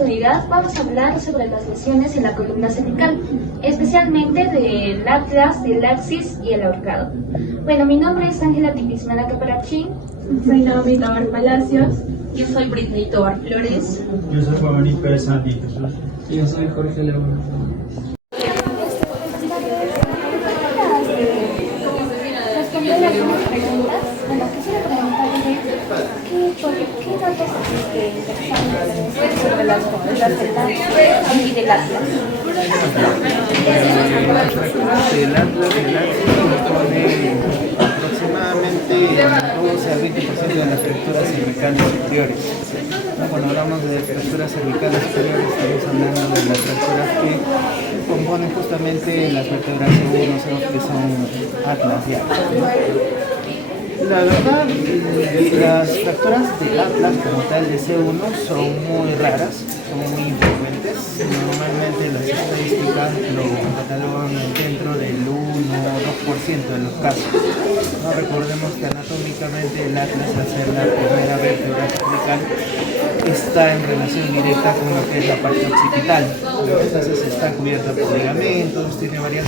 oportunidad vamos a hablar sobre las lesiones en la columna cervical, especialmente del atlas, del axis y el ahorcado. Bueno, mi nombre es Ángela Tipismana Caparachín. Soy Naomi Tobar Palacios. Yo soy Britney Tobar Flores. Yo soy Juan Manuel Pérez Santi Jesús. Y yo soy Jorge León. Respondiendo a algunas preguntas, bueno, quisiera preguntarle qué datos existen sobre las columnas cervicales y del atlas. El atlas compone aproximadamente un 12 al 20% de las fracturas cervicales superiores. Cuando hablamos de fracturas cervicales superiores, estamos hablando de las fracturas que componen justamente las vértebras C1, C2, que son atlas y axis. La verdad, las fracturas de atlas como tal de C1 son muy raras, son muy infrecuentes. Normalmente las estadísticas lo catalogan dentro del 1 o 2% de los casos. No recordemos que anatómicamente el atlas, al ser la primera vértebra cervical, está en relación directa con lo que es la parte occipital. Entonces está cubierta por ligamentos, tiene varias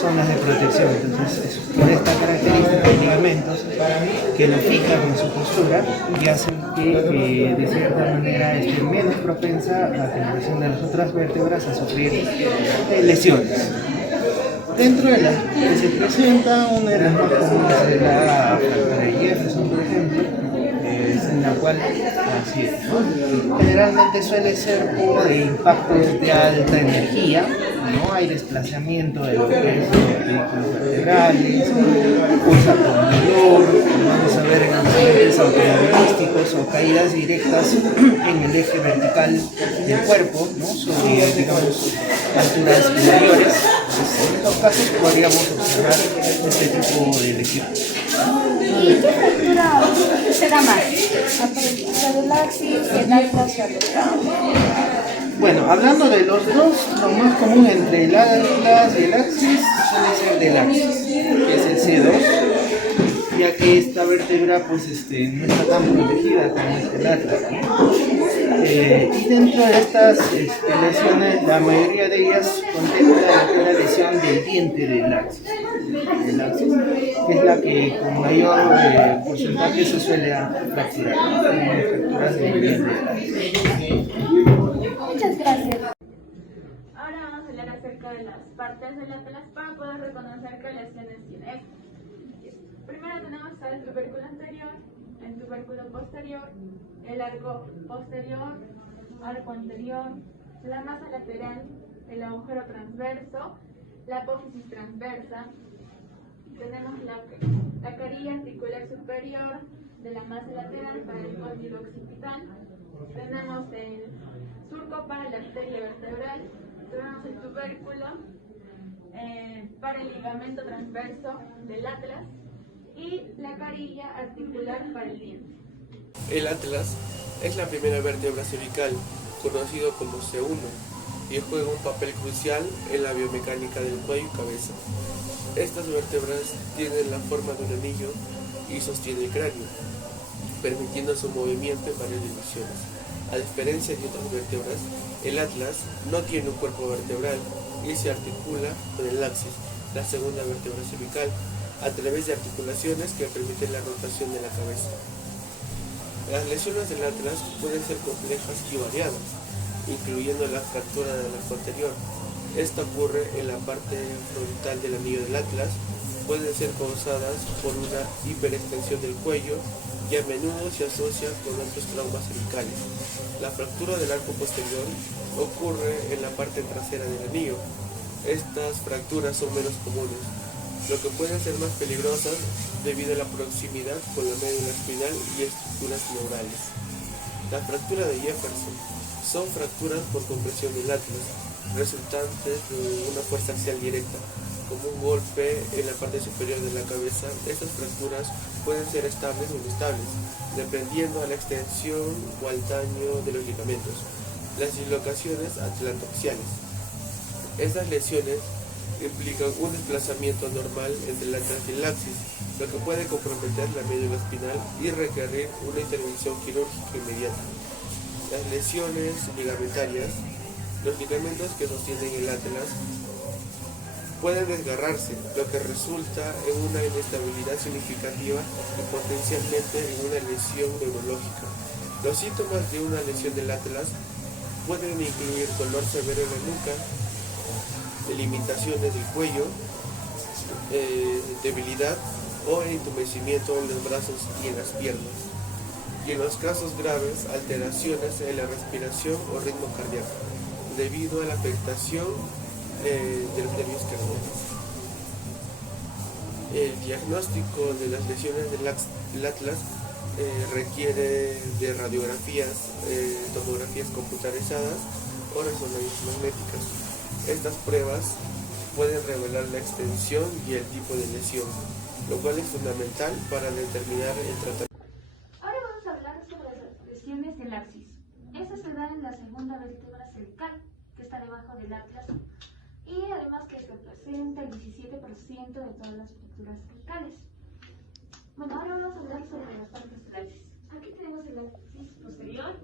zonas de protección. Entonces, por esta característica de ligamentos que lo fijan en su postura y hacen que de cierta manera esté menos propensa a comparación de las otras vértebras a sufrir lesiones. Dentro de las que se presenta, una de las más comunes es la fractura de Jefferson, por ejemplo, en la cual así es, ¿no? Generalmente suele ser por impactos de alta energía, ¿no? Hay desplazamiento de lo que es los vehículos vertebrales, pulsa con dolor, vamos a ver en accidentes automovilísticos o caídas directas en el eje vertical del cuerpo, ¿no? Sobre, digamos, alturas mayores. En estos casos podríamos observar este tipo de lesiones. ¿Y qué fractura se da más? ¿La del axis, el atlas o el ahorcado? Bueno, hablando de los dos, lo más común entre el atlas y el axis suele ser del axis, que es el C2, ya que esta vértebra pues, no está tan protegida como es el atlas, ¿no? Y dentro de estas lesiones, la mayoría de ellas contempla la lesión del diente del axis. El axis es la que con mayor porcentaje se suele fracturar, fracturas del diente del axis. Muchas gracias. Ahora vamos a hablar acerca de las partes del atlas para poder reconocer qué lesiones tiene esto. Primero tenemos el tubérculo anterior, el tubérculo posterior, el arco posterior, arco anterior, la masa lateral, el agujero transverso, la apófisis transversa. Tenemos la carilla articular superior de la masa lateral para el cóndilo occipital. Tenemos el surco para la arteria vertebral. Tenemos el tubérculo para el ligamento transverso del atlas y la carilla articular para el diente. El atlas es la primera vértebra cervical, conocido como C1, y juega un papel crucial en la biomecánica del cuello y cabeza. Estas vértebras tienen la forma de un anillo y sostienen el cráneo, permitiendo su movimiento en varias direcciones. A diferencia de otras vértebras, el atlas no tiene un cuerpo vertebral y se articula con el axis, la segunda vértebra cervical, a través de articulaciones que permiten la rotación de la cabeza. Las lesiones del atlas pueden ser complejas y variadas, incluyendo la fractura del arco anterior. Esta ocurre en la parte frontal del anillo del atlas, pueden ser causadas por una hiperextensión del cuello y a menudo se asocia con otros traumas cervicales. La fractura del arco posterior ocurre en la parte trasera del anillo. Estas fracturas son menos comunes, lo que pueden ser más peligrosas debido a la proximidad con la médula espinal y estructuras neurales. La fractura de Jefferson son fracturas por compresión del atlas, resultantes de una fuerza axial directa, como un golpe en la parte superior de la cabeza. Estas fracturas pueden ser estables o inestables, dependiendo de la extensión o al daño de los ligamentos. Las dislocaciones atlantoaxiales. Estas lesiones implican un desplazamiento anormal entre el atlas y el axis, lo que puede comprometer la médula espinal y requerir una intervención quirúrgica inmediata. Las lesiones ligamentarias, los ligamentos que sostienen el atlas, pueden desgarrarse, lo que resulta en una inestabilidad significativa y potencialmente en una lesión neurológica. Los síntomas de una lesión del atlas pueden incluir dolor severo en la nuca, limitaciones del cuello, debilidad o entumecimiento en los brazos y en las piernas. Y en los casos graves, alteraciones en la respiración o ritmo cardíaco, debido a la afectación de los nervios cardíacos. El diagnóstico de las lesiones del atlas requiere de radiografías, tomografías computarizadas o resonancias magnéticas. Estas pruebas pueden revelar la extensión y el tipo de lesión, lo cual es fundamental para determinar el tratamiento. Ahora vamos a hablar sobre las lesiones del axis. Estas se dan en la segunda vértebra cervical, que está debajo del atlas, y además que representa el 17% de todas las fracturas cervicales. Bueno, ahora vamos a hablar sobre las partes del axis. Aquí tenemos el axis posterior,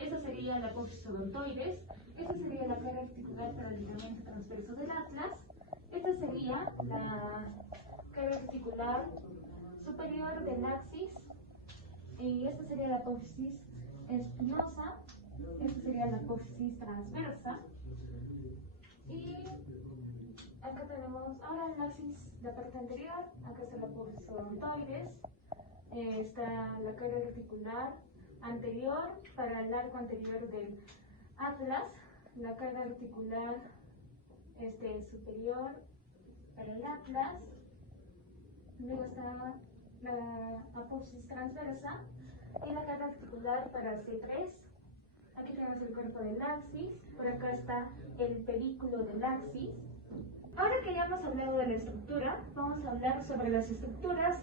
esta sería la apófisis odontoides, esta sería la carga articular para el ligamento transverso del atlas, esta sería la carga articular superior del axis, y esta sería la apófisis espinosa, esta sería la apófisis transversa, y acá tenemos ahora el axis, la parte anterior, acá está la apófisis odontoides, está la carga articular anterior para el arco anterior del atlas, la carga articular superior para el atlas, luego está la apófisis transversa y la carga articular para C3. Aquí tenemos el cuerpo del axis, por acá está el pedículo del axis. Ahora que ya hemos hablado de la estructura, vamos a hablar sobre las estructuras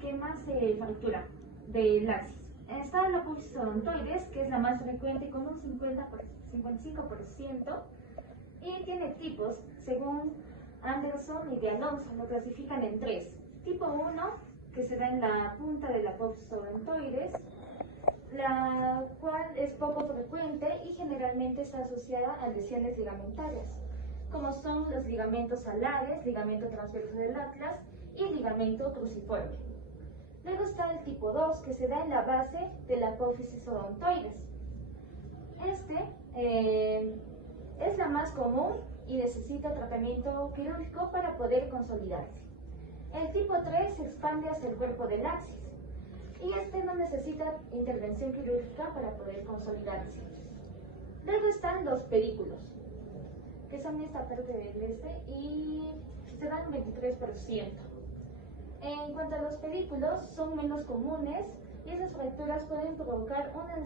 que más se fracturan del axis. Está la apófisis odontoides, que es la más frecuente con un 55%, y tiene tipos, según Anderson y de Alonso, lo clasifican en 3. Tipo 1, que se da en la punta de la apófisis odontoides, la cual es poco frecuente y generalmente está asociada a lesiones ligamentarias, como son los ligamentos alares, ligamento transverso del atlas y ligamento cruciforme. Luego está el tipo 2, que se da en la base de la apófisis odontoides. Es la más común y necesita tratamiento quirúrgico para poder consolidarse. El tipo 3 se expande hacia el cuerpo del axis y no necesita intervención quirúrgica para poder consolidarse. Luego están los pedículos, que son esta parte del y se dan 23%. En cuanto a los pedículos, son menos comunes y esas fracturas pueden provocar una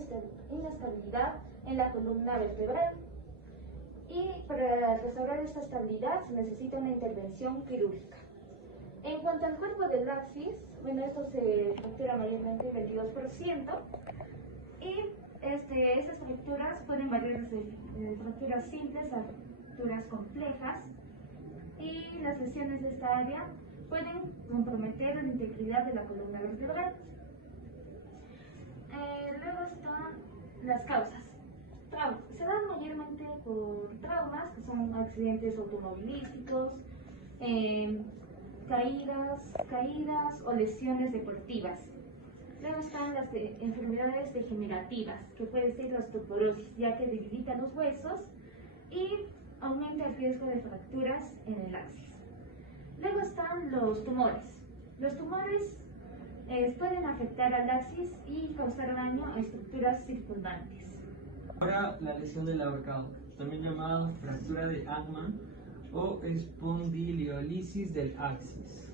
inestabilidad en la columna vertebral. Y para restaurar esta estabilidad se necesita una intervención quirúrgica. En cuanto al cuerpo del axis, bueno, esto se fractura mayormente 22%, y estas fracturas pueden variar desde fracturas simples a fracturas complejas, y las lesiones de esta área pueden comprometer la integridad de la columna vertebral. Luego están las causas. Se dan mayormente por traumas, que son accidentes automovilísticos, caídas o lesiones deportivas. Luego están las enfermedades degenerativas, que puede ser la osteoporosis, ya que debilita los huesos y aumenta el riesgo de fracturas en el axis. Luego están los tumores. Los tumores pueden afectar al axis y causar daño a estructuras circundantes. Ahora la lesión del ahorcado, también llamada fractura de Ackman o espondiliolisis del axis.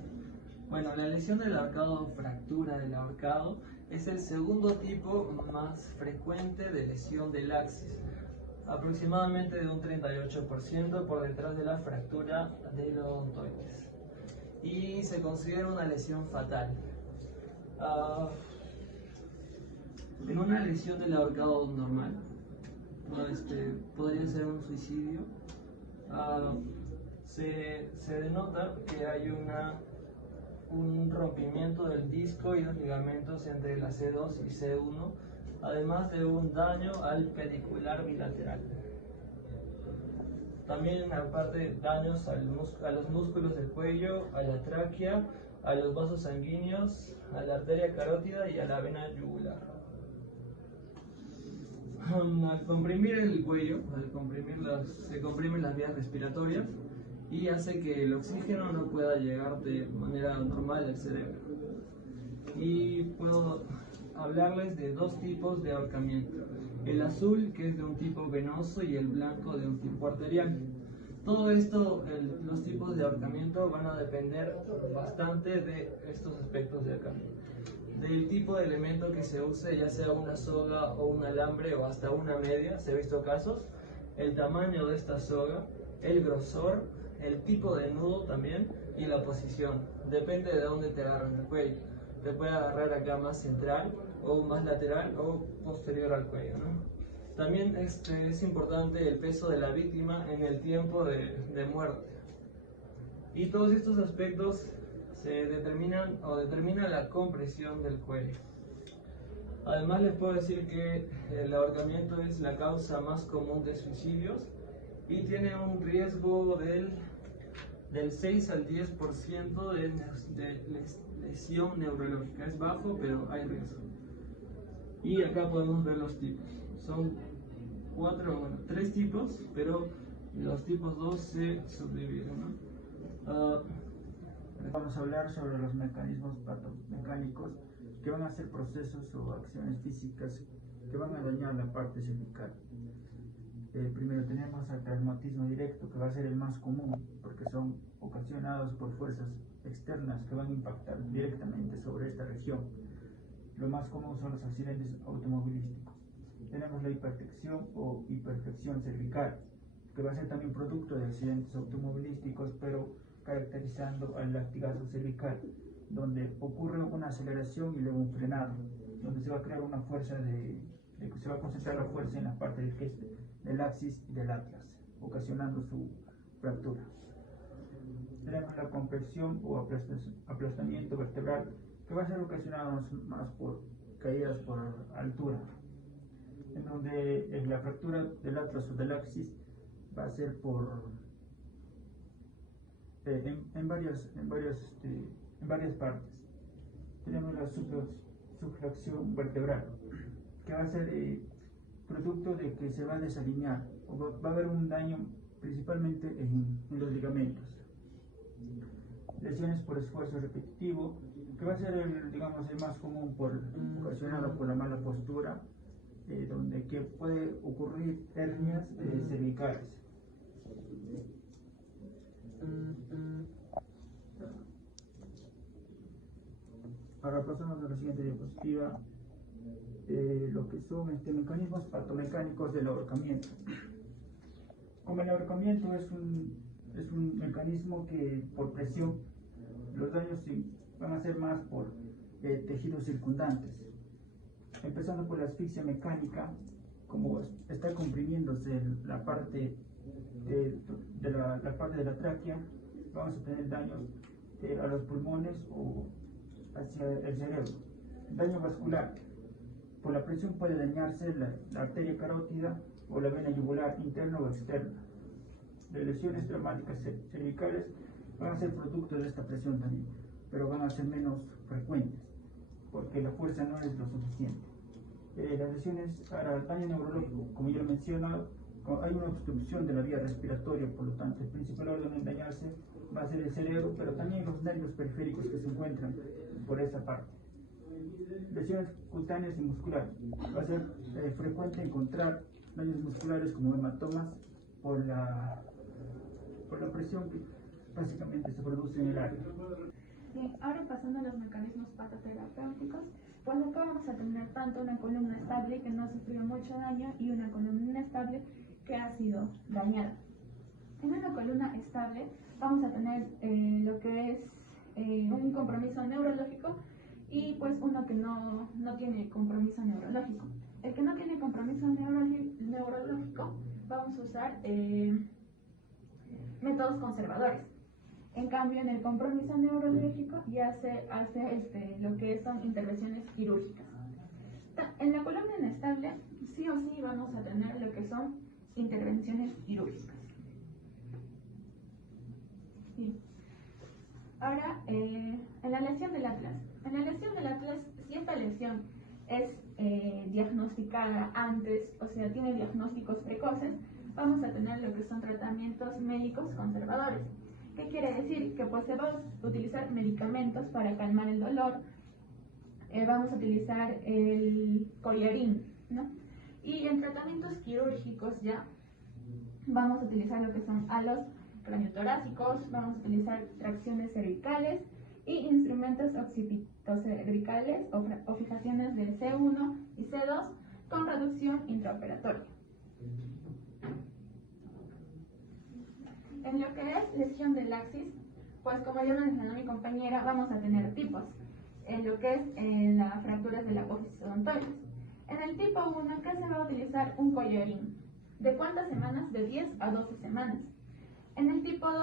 Bueno, la lesión del ahorcado o fractura del ahorcado es el segundo tipo más frecuente de lesión del axis, aproximadamente de un 38% por detrás de la fractura del odontoides, y se considera una lesión fatal. En una lesión del ahorcado normal, podría ser un suicidio, se denota que hay un rompimiento del disco y los ligamentos entre la C2 y C1 además de un daño al pedicular bilateral. También aparte daños a los músculos del cuello, a la tráquea, a los vasos sanguíneos, a la arteria carótida y a la vena yugular. Al comprimir el cuello, se comprimen las vías respiratorias y hace que el oxígeno no pueda llegar de manera normal al cerebro. Y puedo hablarles de dos tipos de ahorcamiento: el azul, que es de un tipo venoso, y el blanco, de un tipo arterial. Todo esto, los tipos de ahorcamiento van a depender bastante de estos aspectos de ahorcamiento: del tipo de elemento que se use, ya sea una soga o un alambre o hasta una media, se han visto casos, el tamaño de esta soga, el grosor, el tipo de nudo también y la posición. Depende de dónde te agarran el cuello. Te puede agarrar acá más central o más lateral o posterior al cuello, ¿no? También es importante el peso de la víctima en el tiempo de muerte. Y todos estos aspectos se determinan o determina la compresión del cuello. Además les puedo decir que el ahorcamiento es la causa más común de suicidios y tiene un riesgo del 6 al 10% de lesión neurológica. Es bajo, pero hay riesgo. Y acá podemos ver los tipos. Son tres tipos, pero los tipos 2 se subdividen, ¿no? Vamos a hablar sobre los mecanismos patomecánicos que van a ser procesos o acciones físicas que van a dañar la parte cervical. Primero tenemos el traumatismo directo, que va a ser el más común porque son ocasionados por fuerzas externas que van a impactar directamente sobre esta región. Lo más común son los accidentes automovilísticos. Tenemos la hipertensión o hiperflexión cervical, que va a ser también producto de accidentes automovilísticos, pero caracterizando al latigazo cervical, donde ocurre una aceleración y luego un frenado, donde se va a crear una fuerza se va a concentrar la fuerza en la parte del axis y del atlas, ocasionando su fractura. Tenemos la compresión o aplastamiento vertebral, que va a ser ocasionado más por caídas por altura, en donde la fractura del atlas o del axis va a ser en varias partes. Tenemos la subflexión vertebral, que va a ser producto de que se va a desalinear o va a haber un daño principalmente en los ligamentos. Lesiones por esfuerzo repetitivo, que va a ser el más común ocasionado por la mala postura, que puede ocurrir hernias cervicales. Ahora pasamos a la siguiente diapositiva, lo que son mecanismos patomecánicos del ahorcamiento. Como el ahorcamiento es un mecanismo que por presión los daños van a ser más por tejidos circundantes, empezando por la asfixia mecánica. Como está comprimiéndose la parte la parte de la tráquea, vamos a tener daños a los pulmones o hacia el cerebro. Daño vascular: por la presión puede dañarse la arteria carótida o la vena yugular interna o externa. Las lesiones traumáticas cervicales van a ser producto de esta presión también, pero van a ser menos frecuentes porque la fuerza no es lo suficiente. Las lesiones al daño neurológico, como ya lo he mencionado, hay una obstrucción de la vía respiratoria, por lo tanto el principal órgano en dañarse va a ser el cerebro, pero también los nervios periféricos que se encuentran por esa parte. Lesiones cutáneas y musculares: va a ser frecuente encontrar daños musculares como hematomas por la presión que básicamente se produce en el área. Bien, ahora pasando a los mecanismos patoterapéuticos, pues acá vamos a tener tanto una columna estable que no sufrió mucho daño y una columna inestable que ha sido dañada. En una columna estable vamos a tener lo que es un compromiso neurológico y pues uno que no tiene compromiso neurológico. El que no tiene compromiso neurológico vamos a usar métodos conservadores. En cambio, en el compromiso neurológico ya se hace lo que son intervenciones quirúrgicas. En la columna inestable, sí o sí vamos a tener lo que son intervenciones quirúrgicas. Sí. Ahora, en la lesión del atlas. En la lesión del atlas, si esta lesión es diagnosticada antes, o sea, tiene diagnósticos precoces, vamos a tener lo que son tratamientos médicos conservadores. ¿Qué quiere decir? Que pues se van a utilizar medicamentos para calmar el dolor, vamos a utilizar el collarín, ¿no? Y en tratamientos quirúrgicos ya vamos a utilizar lo que son halos craniotorácicos, vamos a utilizar tracciones cervicales y instrumentos occipitocervicales o fijaciones de C1 y C2 con reducción intraoperatoria. En lo que es lesión del axis, pues como ya lo mencionó mi compañera, vamos a tener tipos. En lo que es en las fracturas de la apófisis odontoides. En el tipo 1, ¿qué se va a utilizar? Un collarín. ¿De cuántas semanas? De 10 a 12 semanas. En el tipo 2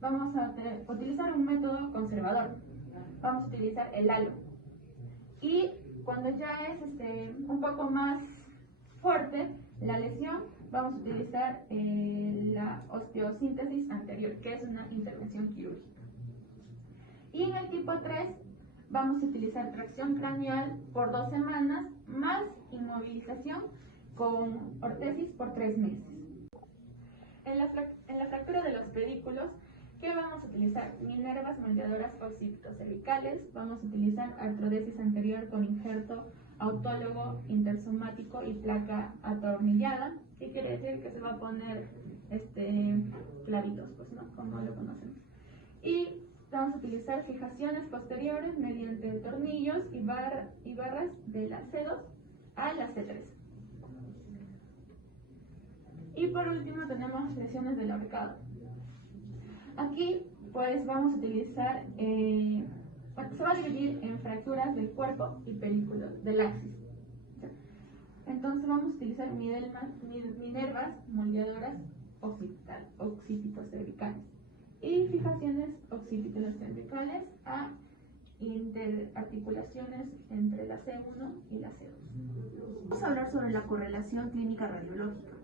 vamos a utilizar un método conservador. Vamos a utilizar el halo. Y cuando ya es un poco más fuerte la lesión, vamos a utilizar la osteosíntesis anterior, que es una intervención quirúrgica. Y en el tipo 3 vamos a utilizar tracción craneal por 2 semanas más inmovilización con ortesis por 3 meses. En la fractura de los pedículos, ¿qué vamos a utilizar? Minervas moldeadoras occipitocervicales, vamos a utilizar artrodesis anterior con injerto autólogo intersomático y placa atornillada. ¿Qué quiere decir? Que se va a poner clavitos, pues, ¿no? Como lo conocemos. Y vamos a utilizar fijaciones posteriores mediante tornillos y barras de la C2 a la C3. Y por último tenemos lesiones del ahorcado. Aquí pues vamos a utilizar, se va a dividir en fracturas del cuerpo y película del axis. Entonces vamos a utilizar minervas moldeadoras occipitocervicales y fijaciones occipitocervicales a interarticulaciones entre la C1 y la C2. Vamos a hablar sobre la correlación clínica radiológica.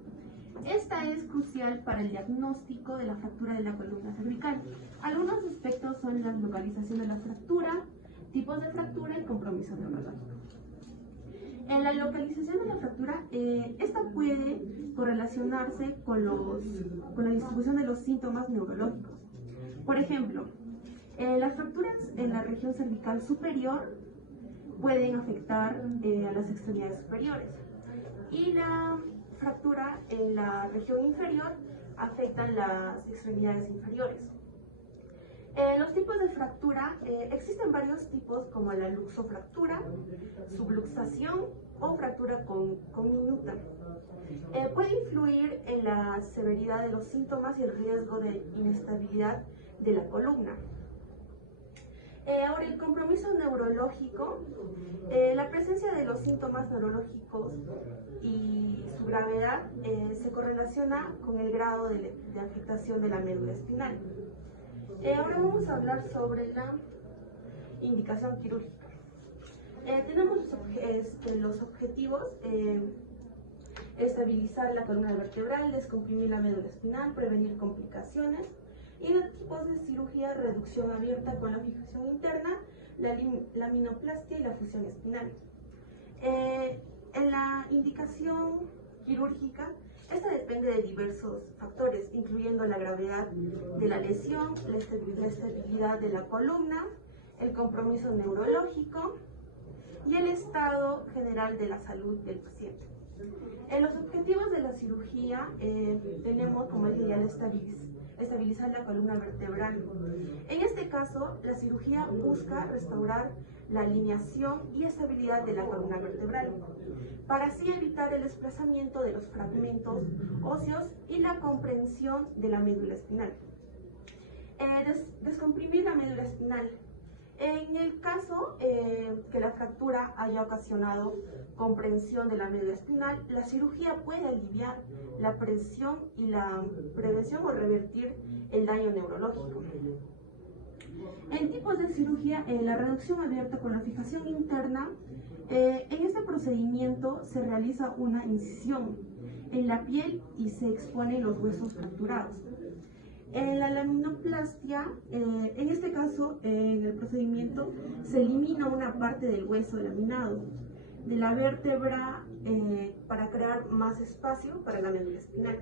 Esta es crucial para el diagnóstico de la fractura de la columna cervical. Algunos aspectos son la localización de la fractura, tipos de fractura y compromiso neurológico. En la localización de la fractura, esta puede correlacionarse con la distribución de los síntomas neurológicos. Por ejemplo, las fracturas en la región cervical superior pueden afectar a las extremidades superiores y la fractura en la región inferior afectan las extremidades inferiores. Los tipos de fractura, existen varios tipos como la luxofractura, subluxación o fractura conminuta. Puede influir en la severidad de los síntomas y el riesgo de inestabilidad de la columna. Ahora, el compromiso neurológico, la presencia de los síntomas neurológicos y su gravedad se correlaciona con el grado de afectación de la médula espinal. Ahora vamos a hablar sobre la indicación quirúrgica. Tenemos los objetivos: estabilizar la columna vertebral, descomprimir la médula espinal, prevenir complicaciones. Y los tipos de cirugía: reducción abierta con la fijación interna, la laminoplastia y la fusión espinal. En la indicación quirúrgica, esta depende de diversos factores, incluyendo la gravedad de la lesión, la estabilidad de la columna, el compromiso neurológico y el estado general de la salud del paciente. En los objetivos de la cirugía tenemos, como decía, estabilizar la columna vertebral. En este caso, la cirugía busca restaurar la alineación y estabilidad de la columna vertebral, para así evitar el desplazamiento de los fragmentos óseos y la comprensión de la médula espinal. Descomprimir la médula espinal. En el caso que la fractura haya ocasionado comprensión de la médula espinal, la cirugía puede aliviar la presión y la prevención o revertir el daño neurológico. En tipos de cirugía, la reducción abierta con la fijación interna En este procedimiento se realiza una incisión en la piel y se exponen los huesos fracturados. En la laminoplastia, en este caso, en el procedimiento, se elimina una parte del hueso laminado de la vértebra para crear más espacio para la médula espinal.